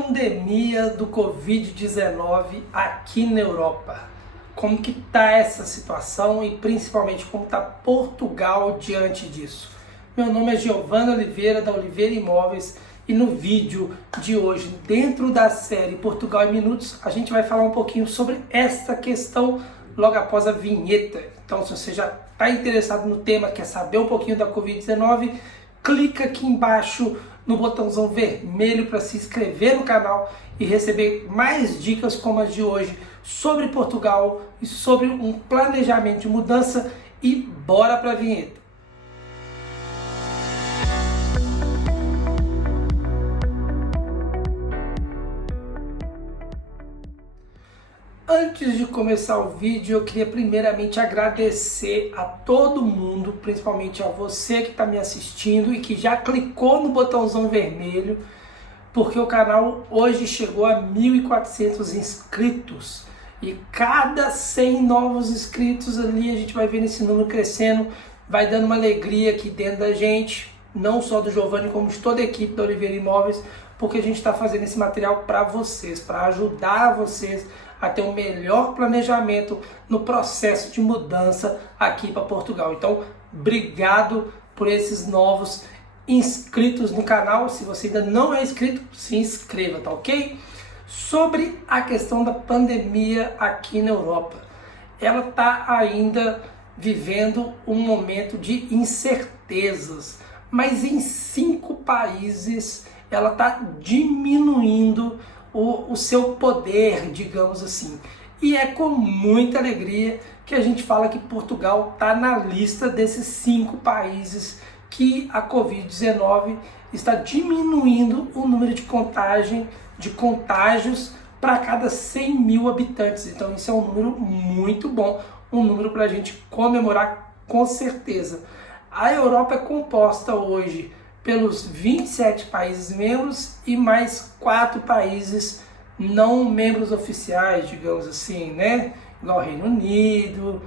pandemia do Covid-19 aqui na Europa. Como que está essa situação e principalmente como está Portugal diante disso? Meu nome é Giovana Oliveira, da Oliveira Imóveis, e no vídeo de hoje, dentro da série Portugal em Minutos, a gente vai falar um pouquinho sobre essa questão logo após a vinheta. Então, se você já está interessado no tema, quer saber um pouquinho da Covid-19, clica aqui embaixo no botãozão vermelho para se inscrever no canal e receber mais dicas como as de hoje sobre Portugal e sobre um planejamento de mudança. E bora para a vinheta. Antes de começar o vídeo, eu queria primeiramente agradecer a todo mundo, principalmente a você que está me assistindo e que já clicou no botãozão vermelho, porque o canal hoje chegou a 1.400 inscritos. E cada 100 novos inscritos ali, a gente vai vendo esse número crescendo, vai dando uma alegria aqui dentro da gente, não só do Giovanni, como de toda a equipe da Oliveira Imóveis, porque a gente está fazendo esse material para vocês, para ajudar vocês a ter um melhor planejamento no processo de mudança aqui para Portugal. Então, obrigado por esses novos inscritos no canal. Se você ainda não é inscrito, se inscreva, tá ok? Sobre a questão da pandemia aqui na Europa, ela está ainda vivendo um momento de incertezas, mas em 5 países ela está diminuindo o seu poder, digamos assim. E é com muita alegria que a gente fala que Portugal está na lista desses 5 países que a Covid-19 está diminuindo o número de contágios para cada 100 mil habitantes. Então isso é um número muito bom, um número para a gente comemorar com certeza. A Europa é composta hoje pelos 27 países membros e mais 4 países não membros oficiais, digamos assim, né? Igual Reino Unido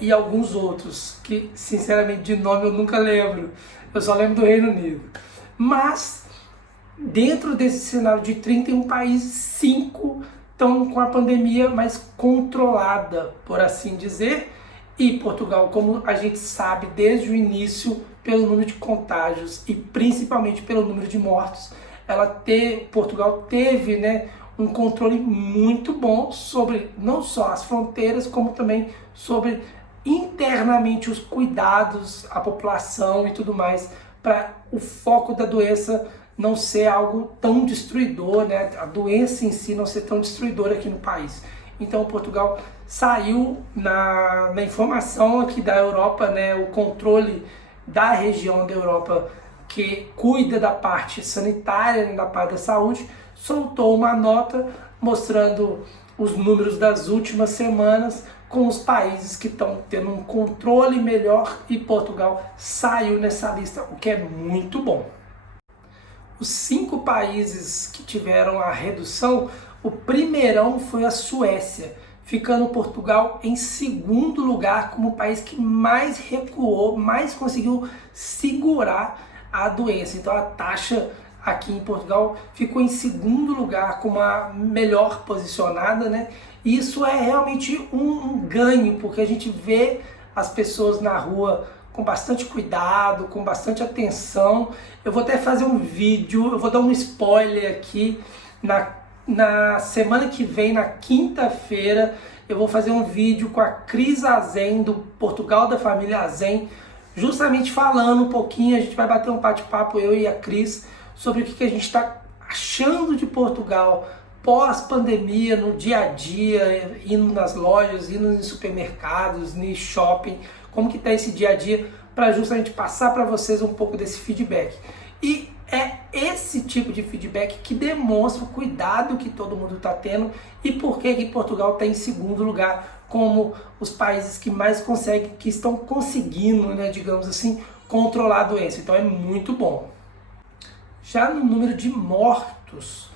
e alguns outros, que sinceramente de nome eu nunca lembro, eu só lembro do Reino Unido. Mas dentro desse cenário de 31 países, 5 estão com a pandemia mais controlada, por assim dizer, e Portugal, como a gente sabe desde o início, pelo número de contágios e principalmente pelo número de mortos, Portugal teve, né, um controle muito bom sobre não só as fronteiras, como também sobre internamente os cuidados à população e tudo mais, para o foco da doença não ser algo tão destruidor, né, a doença em si não ser tão destruidora aqui no país. Então Portugal saiu na informação aqui da Europa, né, o controle da região da Europa que cuida da parte sanitária, né, da parte da saúde, soltou uma nota mostrando os números das últimas semanas com os países que estão tendo um controle melhor, e Portugal saiu nessa lista, o que é muito bom. Os 5 países que tiveram a redução, o primeirão foi a Suécia, ficando Portugal em segundo lugar como o país que mais recuou, mais conseguiu segurar a doença. Então a taxa aqui em Portugal ficou em segundo lugar, com uma melhor posicionada, né? Isso é realmente um ganho, porque a gente vê as pessoas na rua com bastante cuidado, com bastante atenção. Eu vou até fazer um vídeo, eu vou dar um spoiler aqui, na semana que vem, na quinta-feira, eu vou fazer um vídeo com a Cris Azen, do Portugal da Família Azen, justamente falando um pouquinho, a gente vai bater um bate-papo, eu e a Cris, sobre o que a gente está achando de Portugal pós-pandemia, no dia a dia, indo nas lojas, indo nos supermercados, no shopping, como que está esse dia a dia, para justamente passar para vocês um pouco desse feedback. E é esse tipo de feedback que demonstra o cuidado que todo mundo está tendo e por que Portugal está em segundo lugar como os países que mais conseguem, que estão conseguindo, né, digamos assim, controlar a doença. Então é muito bom. Já no número de mortos,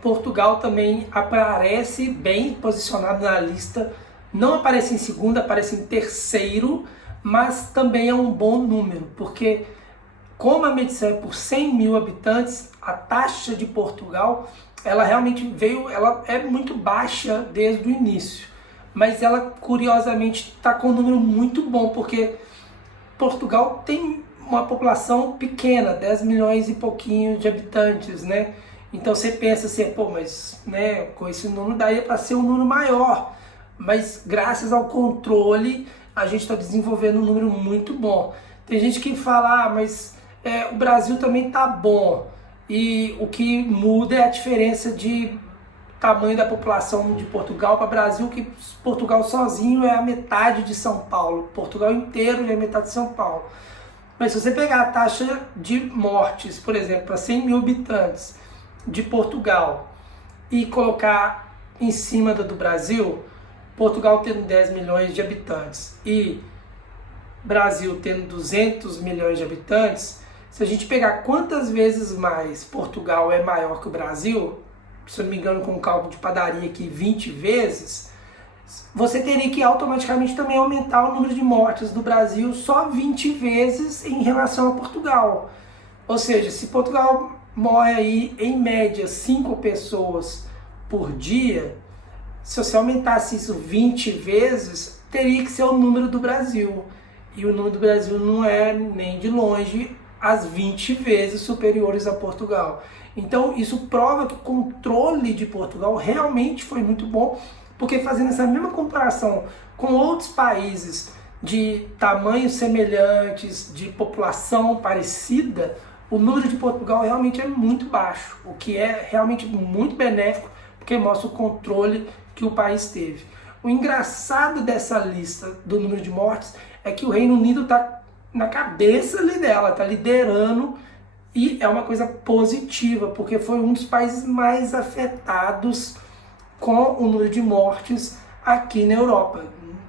Portugal também aparece bem posicionado na lista, não aparece em segundo, aparece em terceiro, mas também é um bom número, porque como a medição é por 100 mil habitantes, a taxa de Portugal, ela realmente ela é muito baixa desde o início, mas ela curiosamente está com um número muito bom, porque Portugal tem uma população pequena, 10 milhões e pouquinho de habitantes, né? Então você pensa assim, pô, mas né, com esse número daí para ser um número maior, mas graças ao controle a gente está desenvolvendo um número muito bom. Tem gente que fala, mas o Brasil também tá bom, e o que muda é a diferença de tamanho da população de Portugal para Brasil, que Portugal sozinho é a metade de São Paulo, Portugal inteiro é a metade de São Paulo. Mas se você pegar a taxa de mortes, por exemplo, para 100 mil habitantes de Portugal e colocar em cima do Brasil, Portugal tendo 10 milhões de habitantes e Brasil tendo 200 milhões de habitantes, se a gente pegar quantas vezes mais Portugal é maior que o Brasil, se eu não me engano com um cálculo de padaria aqui, 20 vezes, você teria que automaticamente também aumentar o número de mortes do Brasil só 20 vezes em relação a Portugal. Ou seja, se Portugal morre aí em média 5 pessoas por dia, se você aumentasse isso 20 vezes, teria que ser o número do Brasil. E o número do Brasil não é nem de longe as 20 vezes superiores a Portugal. Então isso prova que o controle de Portugal realmente foi muito bom, porque fazendo essa mesma comparação com outros países de tamanhos semelhantes, de população parecida, o número de Portugal realmente é muito baixo, o que é realmente muito benéfico, porque mostra o controle que o país teve. O engraçado dessa lista do número de mortes é que o Reino Unido está na cabeça ali dela, está liderando, e é uma coisa positiva, porque foi um dos países mais afetados com o número de mortes aqui na Europa.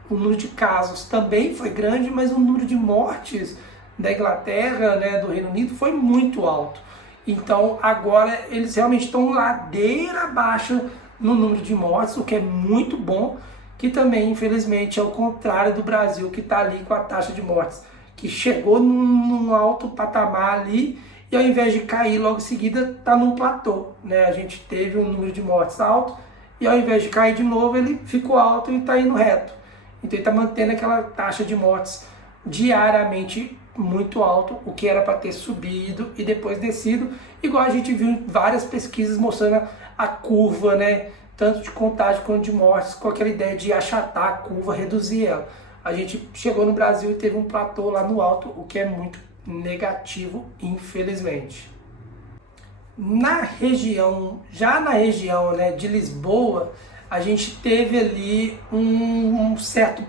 O número de casos também foi grande, mas o número de mortes da Inglaterra, né, do Reino Unido, foi muito alto. Então agora eles realmente estão ladeira abaixo no número de mortes, o que é muito bom, que também infelizmente é o contrário do Brasil, que está ali com a taxa de mortes, que chegou num alto patamar ali, e ao invés de cair logo em seguida, está num platô, né? A gente teve um número de mortes alto, e ao invés de cair de novo, ele ficou alto e está indo reto. Então ele está mantendo aquela taxa de mortes diariamente muito alto, o que era para ter subido e depois descido, igual a gente viu em várias pesquisas mostrando a curva, né? Tanto de contágio quanto de mortes, com aquela ideia de achatar a curva, reduzir ela. A gente chegou no Brasil e teve um platô lá no alto, o que é muito negativo, infelizmente. Já na região, né, de Lisboa, a gente teve ali um certo,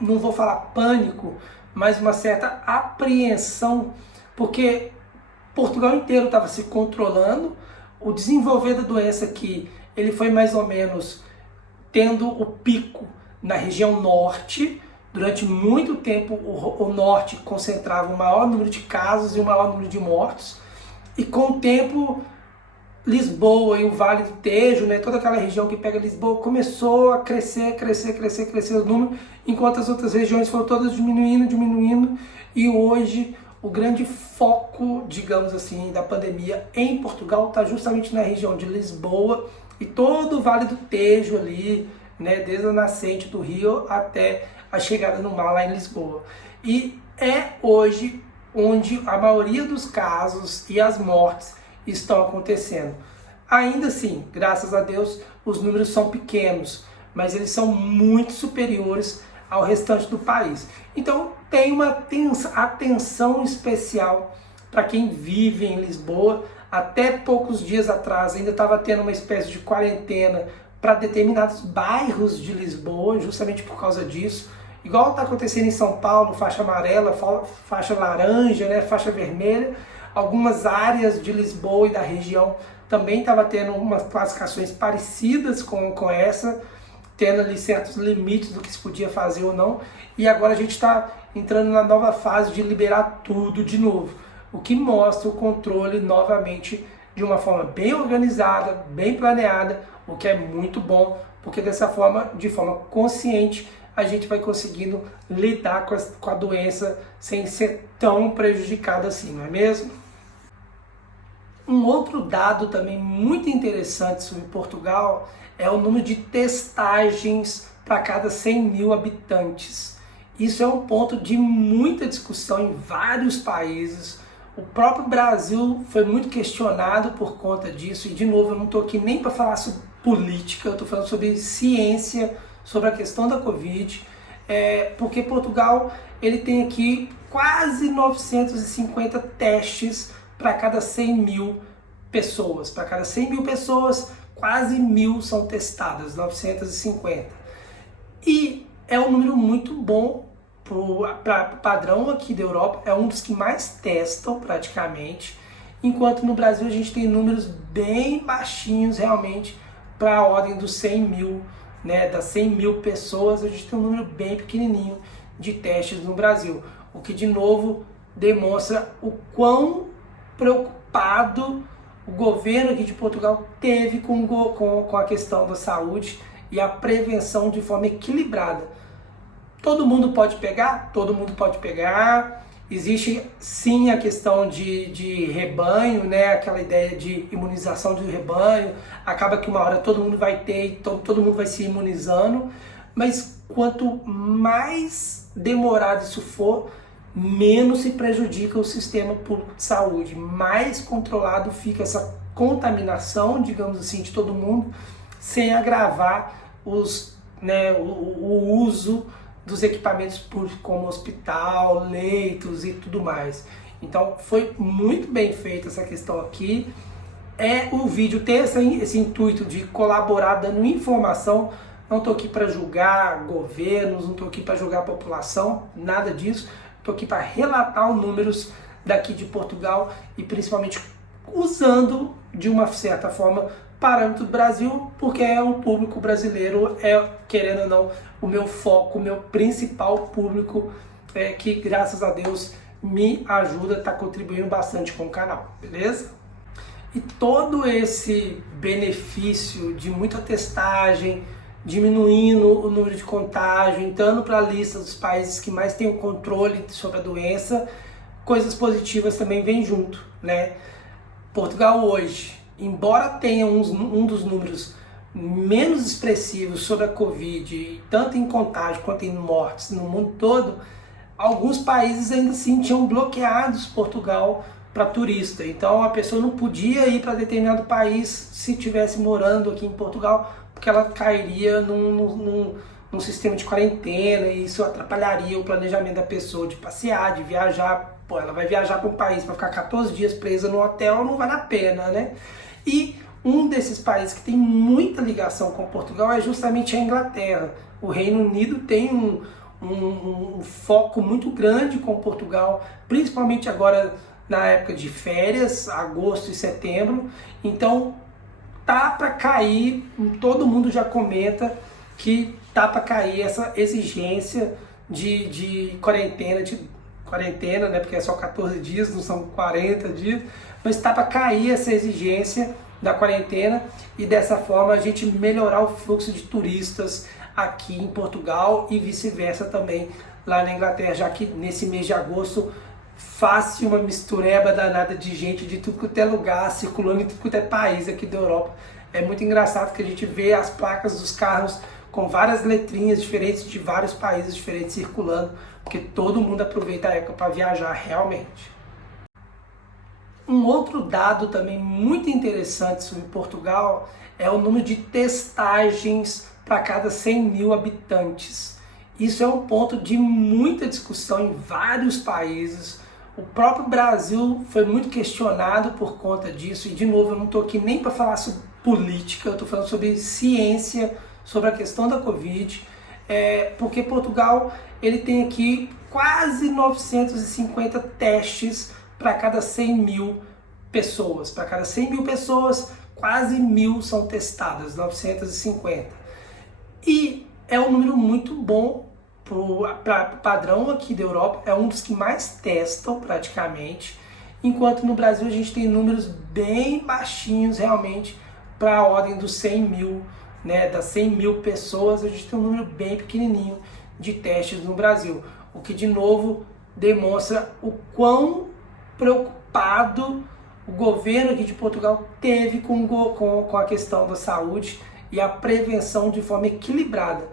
não vou falar pânico, mas uma certa apreensão, porque Portugal inteiro estava se controlando, o desenvolver da doença aqui, ele foi mais ou menos tendo o pico na região norte. Durante muito tempo o norte concentrava o maior número de casos e o maior número de mortos, e com o tempo Lisboa e o Vale do Tejo, né, toda aquela região que pega Lisboa, começou a crescer o número, enquanto as outras regiões foram todas diminuindo, e hoje o grande foco, digamos assim, da pandemia em Portugal está justamente na região de Lisboa e todo o Vale do Tejo ali, né, desde a nascente do rio até a chegada no mar lá em Lisboa. E é hoje onde a maioria dos casos e as mortes estão acontecendo. Ainda assim, graças a Deus, os números são pequenos, mas eles são muito superiores ao restante do país. Então tem uma atenção especial para quem vive em Lisboa. Até poucos dias atrás ainda estava tendo uma espécie de quarentena para determinados bairros de Lisboa, justamente por causa disso. Igual está acontecendo em São Paulo, faixa amarela, faixa laranja, né, faixa vermelha. Algumas áreas de Lisboa e da região também estava tendo umas classificações parecidas com essa, tendo ali certos limites do que se podia fazer ou não. E agora a gente está entrando na nova fase de liberar tudo de novo, o que mostra o controle novamente de uma forma bem organizada, bem planeada, o que é muito bom, porque dessa forma, de forma consciente, a gente vai conseguindo lidar com a doença sem ser tão prejudicado assim, não é mesmo? Um outro dado também muito interessante sobre Portugal é o número de testagens para cada 100 mil habitantes. Isso é um ponto de muita discussão em vários países. O próprio Brasil foi muito questionado por conta disso. E, de novo, eu não estou aqui nem para falar sobre política, eu estou falando sobre ciência, sobre a questão da Covid. Porque Portugal ele tem aqui quase 950 testes para cada 100 mil pessoas. Para cada 100 mil pessoas, quase 1.000 são testadas, 950. E é um número muito bom para o padrão aqui da Europa, é um dos que mais testam praticamente, enquanto no Brasil a gente tem números bem baixinhos realmente para a ordem dos 100 mil, né, das 100 mil pessoas, a gente tem um número bem pequenininho de testes no Brasil, o que de novo demonstra o quão preocupado o governo aqui de Portugal teve com a questão da saúde e a prevenção de forma equilibrada. Todo mundo pode pegar? Todo mundo pode pegar. Existe sim a questão de rebanho, né? Aquela ideia de imunização de rebanho. Acaba que uma hora todo mundo vai ter e todo mundo vai se imunizando. Mas quanto mais demorado isso for, menos se prejudica o sistema público de saúde. Mais controlado fica essa contaminação, digamos assim, de todo mundo, sem agravar o uso dos equipamentos públicos como hospital, leitos e tudo mais. Então foi muito bem feita essa questão aqui. O vídeo tem esse intuito de colaborar dando informação. Não estou aqui para julgar governos, não estou aqui para julgar a população, nada disso. Estou aqui para relatar os números daqui de Portugal e principalmente usando de uma certa forma parâmetro do Brasil, porque é um público brasileiro, querendo ou não, o meu foco, o meu principal público, que graças a Deus me ajuda, está contribuindo bastante com o canal, beleza? E todo esse benefício de muita testagem, diminuindo o número de contágio, entrando para a lista dos países que mais têm o controle sobre a doença, coisas positivas também vêm junto, né? Portugal hoje, embora tenha um dos números menos expressivos sobre a Covid, tanto em contágio quanto em mortes no mundo todo, alguns países ainda assim tinham bloqueados Portugal para turista. Então a pessoa não podia ir para determinado país se estivesse morando aqui em Portugal, porque ela cairia num sistema de quarentena e isso atrapalharia o planejamento da pessoa de passear, de viajar. Pô, ela vai viajar para um país para ficar 14 dias presa no hotel, não vale a pena, né? E um desses países que tem muita ligação com Portugal é justamente a Inglaterra. O Reino Unido tem um foco muito grande com Portugal, principalmente agora na época de férias, agosto e setembro. Então tá para cair, todo mundo já comenta que tá para cair essa exigência de quarentena, né? Porque é só 14 dias, não são 40 dias, mas está para cair essa exigência da quarentena e dessa forma a gente melhorar o fluxo de turistas aqui em Portugal e vice-versa também lá na Inglaterra, já que nesse mês de agosto faz-se uma mistureba danada de gente de tudo quanto é lugar, circulando em tudo quanto é país aqui da Europa. É muito engraçado que a gente vê as placas dos carros com várias letrinhas diferentes de vários países diferentes circulando, porque todo mundo aproveita a época para viajar realmente. Um outro dado também muito interessante sobre Portugal é o número de testagens para cada 100 mil habitantes. Isso é um ponto de muita discussão em vários países. O próprio Brasil foi muito questionado por conta disso. E, de novo, eu não estou aqui nem para falar sobre política, eu estou falando sobre ciência, sobre a questão da Covid. Porque Portugal ele tem aqui quase 950 testes para cada 100 mil pessoas. Para cada 100 mil pessoas, quase 1.000 são testadas, 950. E é um número muito bom para o padrão aqui da Europa, é um dos que mais testam praticamente, enquanto no Brasil a gente tem números bem baixinhos realmente para a ordem dos 100 mil, né? Das 100 mil pessoas, a gente tem um número bem pequenininho de testes no Brasil, o que de novo demonstra o quão preocupado o governo aqui de Portugal teve com a questão da saúde e a prevenção de forma equilibrada.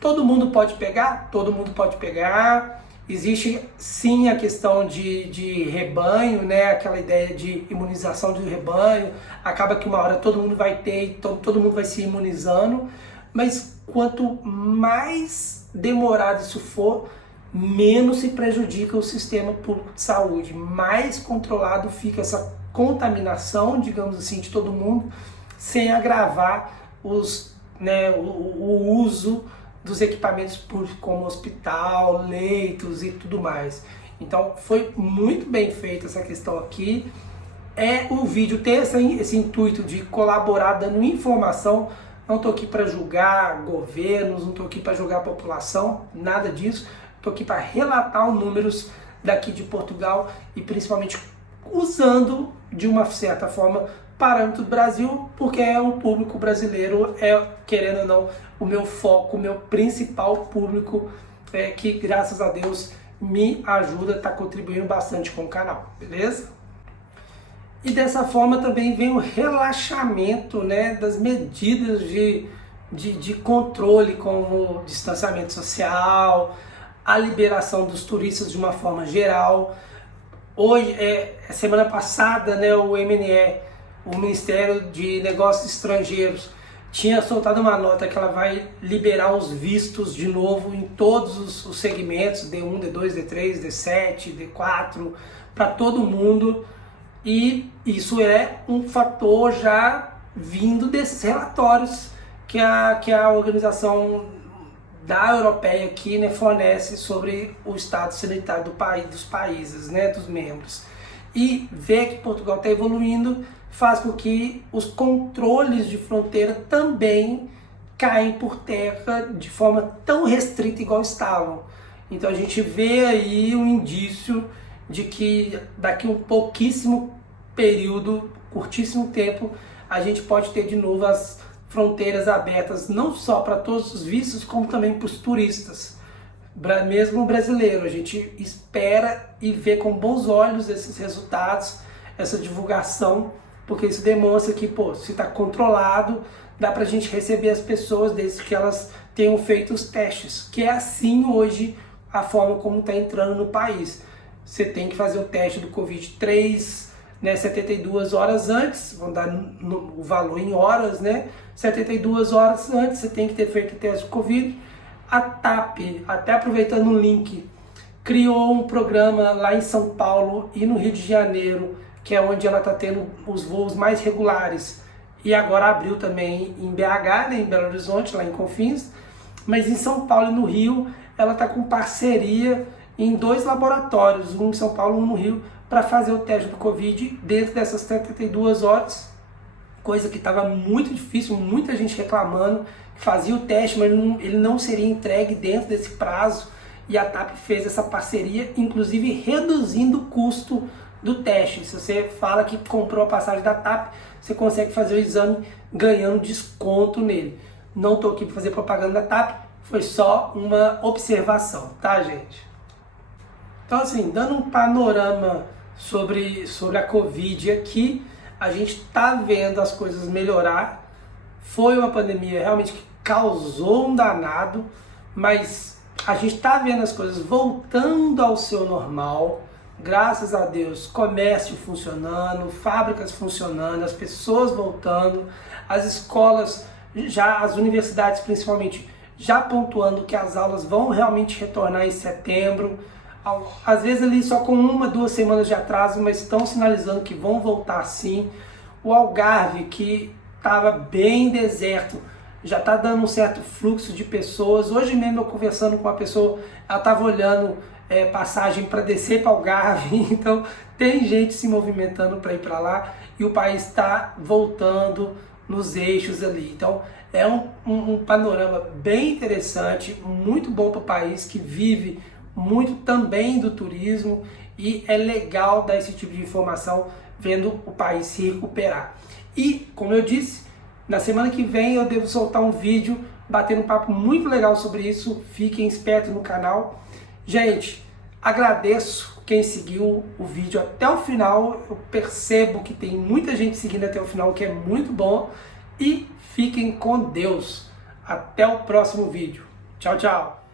Todo mundo pode pegar? Todo mundo pode pegar. Existe sim a questão de rebanho, né? Aquela ideia de imunização de rebanho. Acaba que uma hora todo mundo vai ter e todo mundo vai se imunizando. Mas quanto mais demorado isso for, menos se prejudica o sistema público de saúde. Mais controlado fica essa contaminação, digamos assim, de todo mundo, sem agravar o uso dos equipamentos públicos como hospital, leitos e tudo mais. Então foi muito bem feita essa questão aqui. O vídeo tem esse intuito de colaborar dando informação. Não estou aqui para julgar governos, não estou aqui para julgar a população, nada disso. Estou aqui para relatar os números daqui de Portugal e principalmente usando de uma certa forma parâmetro do Brasil, porque é um público brasileiro, querendo ou não, o meu foco, o meu principal público, que graças a Deus me ajuda, está contribuindo bastante com o canal, beleza? E dessa forma também vem o relaxamento, né, das medidas de controle, como o distanciamento social, a liberação dos turistas de uma forma geral. Hoje, semana passada, né, o MNE, o Ministério de Negócios Estrangeiros, tinha soltado uma nota que ela vai liberar os vistos de novo em todos os segmentos, D1, D2, D3, D7, D4, para todo mundo. E isso é um fator já vindo desses relatórios que a organização da europeia aqui, né, fornece sobre o estado sanitário dos países, né, dos membros. E ver que Portugal está evoluindo faz com que os controles de fronteira também caem por terra de forma tão restrita igual estavam. Então a gente vê aí um indício de que daqui um pouquíssimo período, curtíssimo tempo, a gente pode ter de novo as fronteiras abertas, não só para todos os vistos, como também para os turistas. Mesmo brasileiro, a gente espera e vê com bons olhos esses resultados, essa divulgação, porque isso demonstra que, se está controlado, dá para a gente receber as pessoas desde que elas tenham feito os testes, que é assim hoje a forma como está entrando no país. Você tem que fazer o teste do Covid 3, né, 72 horas antes, vão dar o valor em horas, né? 72 horas antes você tem que ter feito o teste de Covid. A TAP, até aproveitando o link, criou um programa lá em São Paulo e no Rio de Janeiro, que é onde ela está tendo os voos mais regulares. E agora abriu também em BH, né, em Belo Horizonte, lá em Confins. Mas em São Paulo e no Rio, ela está com parceria em 2 laboratórios, um em São Paulo e um no Rio, para fazer o teste do Covid dentro dessas 72 horas. Coisa que estava muito difícil, muita gente reclamando, que fazia o teste, mas ele não seria entregue dentro desse prazo. E a TAP fez essa parceria, inclusive reduzindo o custo do teste. Se você fala que comprou a passagem da TAP, você consegue fazer o exame ganhando desconto nele. Não estou aqui para fazer propaganda da TAP, foi só uma observação, tá, gente? Então, assim, dando um panorama sobre a Covid aqui, a gente está vendo as coisas melhorar. Foi uma pandemia realmente que causou um danado, mas a gente está vendo as coisas voltando ao seu normal. Graças a Deus, comércio funcionando, fábricas funcionando, as pessoas voltando, as escolas, as universidades principalmente, já pontuando que as aulas vão realmente retornar em setembro. Às vezes ali só com 1, 2 semanas de atraso, mas estão sinalizando que vão voltar sim. O Algarve, que estava bem deserto, já está dando um certo fluxo de pessoas. Hoje mesmo eu conversando com uma pessoa, ela estava olhando passagem para descer para o Algarve, então tem gente se movimentando para ir para lá e o país está voltando nos eixos ali. Então é um panorama bem interessante, muito bom para o país que vive muito também do turismo, e é legal dar esse tipo de informação vendo o país se recuperar. E, como eu disse, na semana que vem eu devo soltar um vídeo batendo um papo muito legal sobre isso. Fiquem espertos no canal. Gente, agradeço quem seguiu o vídeo até o final. Eu percebo que tem muita gente seguindo até o final, o que é muito bom. E fiquem com Deus. Até o próximo vídeo. Tchau, tchau.